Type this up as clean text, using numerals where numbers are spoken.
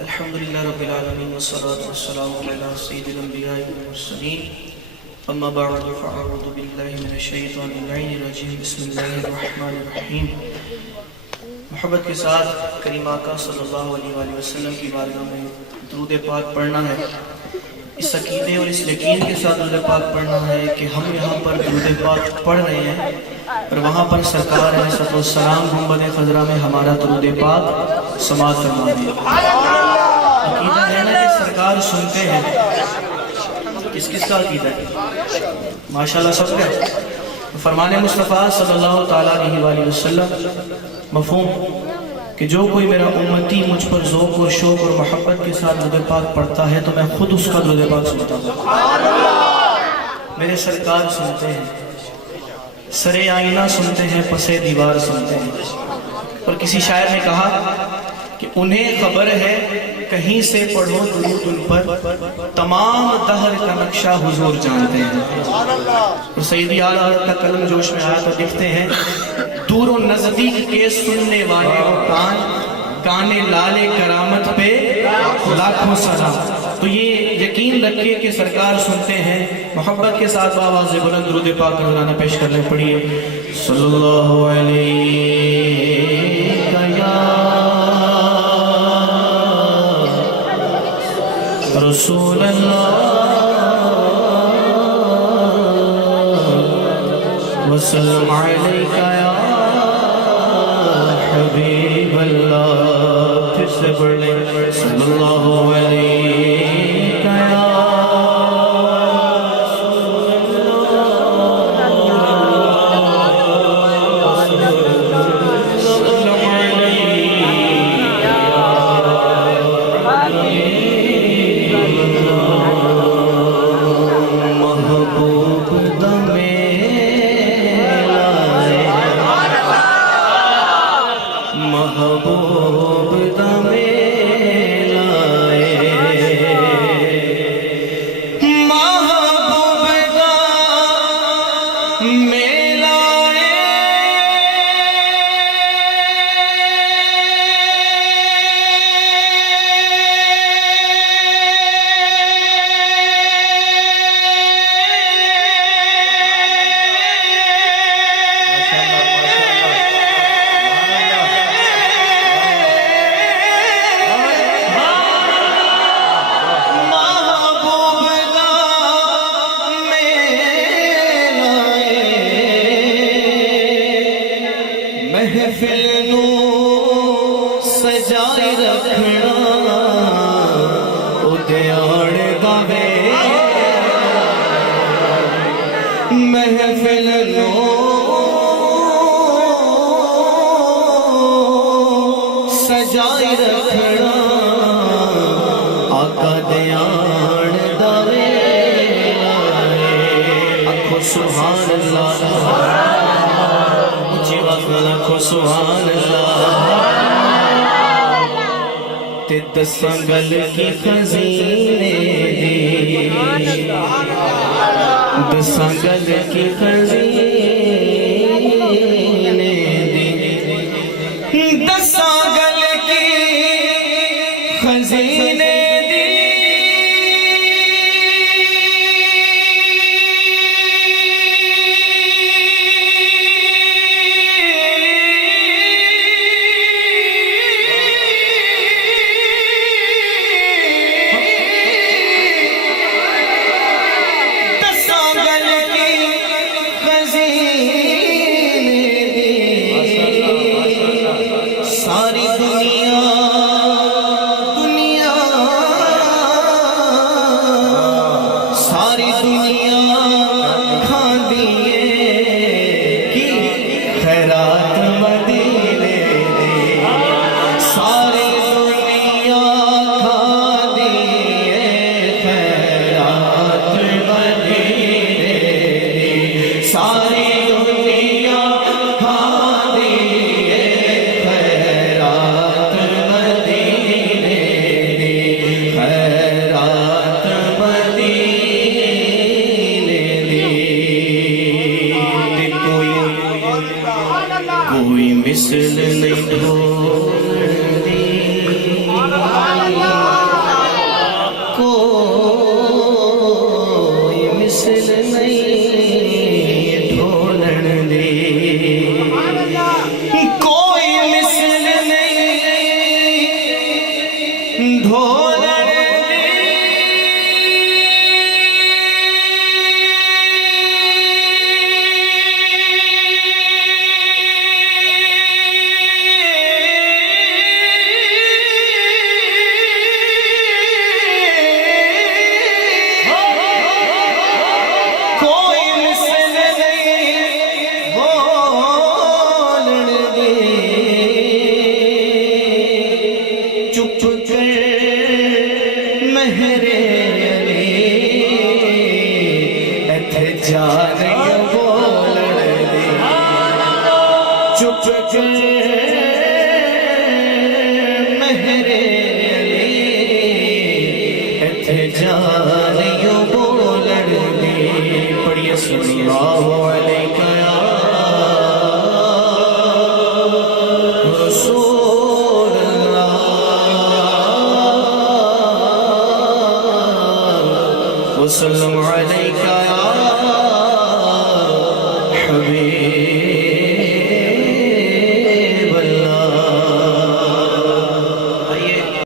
الحمدللہ رب العالمین والصلاة والسلام علی سید الانبیاء والمرسلین اما بعد فاعوذ باللہ من الشیطان الرجیم بسم اللہ الرحمن الرحیم۔ محبت کے ساتھ کریم آقا صلی اللہ علیہ وآلہ وسلم کی بارگاہ میں درود پاک پڑھنا ہے۔ اس عقیدے اور اس یقین کے ساتھ درود پاک پڑھنا ہے کہ ہم یہاں پر درود پاک پڑھ رہے ہیں اور وہاں پر سرکار علیہ السلام گنبد خضرا میں ہمارا درود پاک سماعت فرما دیا۔ عقیدہ ہے نا کہ سرکار سنتے ہیں، کس کس کا عقیدہ ہے؟ ماشاءاللہ سب کا۔ فرمان مصطفیٰ صلی اللہ تعالیٰ علیہ وآلہ وسلم مفہوم کہ جو کوئی میرا امتی مجھ پر ذوق اور شوق اور محبت کے ساتھ درود پاک پڑھتا ہے تو میں خود اس کا درود پاک سنتا ہوں۔ میرے سرکار سنتے ہیں، سرے آئینہ سنتے ہیں، پسے دیوار سنتے ہیں۔ اور کسی شاعر نے کہا کہ انہیں خبر ہے کہیں سے پڑھو درود ان پر، تمام دہر کا نقشہ حضور جانتے ہیں۔ اور سیدی اعلیٰ حضرت کا قلم جوش میں آیا تو لکھتے ہیں دور و نزدیک کے سننے والے وہ کان، کان لالے کرامت پہ لاکھوں سلام۔ تو یہ یقین رکھے کہ سرکار سنتے ہیں۔ محبت کے ساتھ آواز بلند درود پاک روزانہ پیش کرنے پڑیے۔ صلی اللہ علیہ یا رسول اللہ وسلم علیکہ یا حبیب اللہ۔ پھر سے پڑھ لیں صلی اللہ علیہ محفل نو سجائے رکھنا ادیاڑ گاوے، محفل نو سجائے رکھنا آقا دیاڑ داوے۔ آنکھو سبحان اللہ، لکھو سبحان اللہ۔ تے دساں گل کی خزینے دی، دساں گل کی خزینے دی، دساں گل کی خزینے کوئی مثل نہیں ڈھولن دی کوئی مثل نہیں ڈھولن دی کوئی مثل نہیں ڈھولن چپ کر مہرے علی ایتھے جانیوں بولن دی پڑھیے صلی اللہ علیہ یا رسول اللہ وسلم علیہ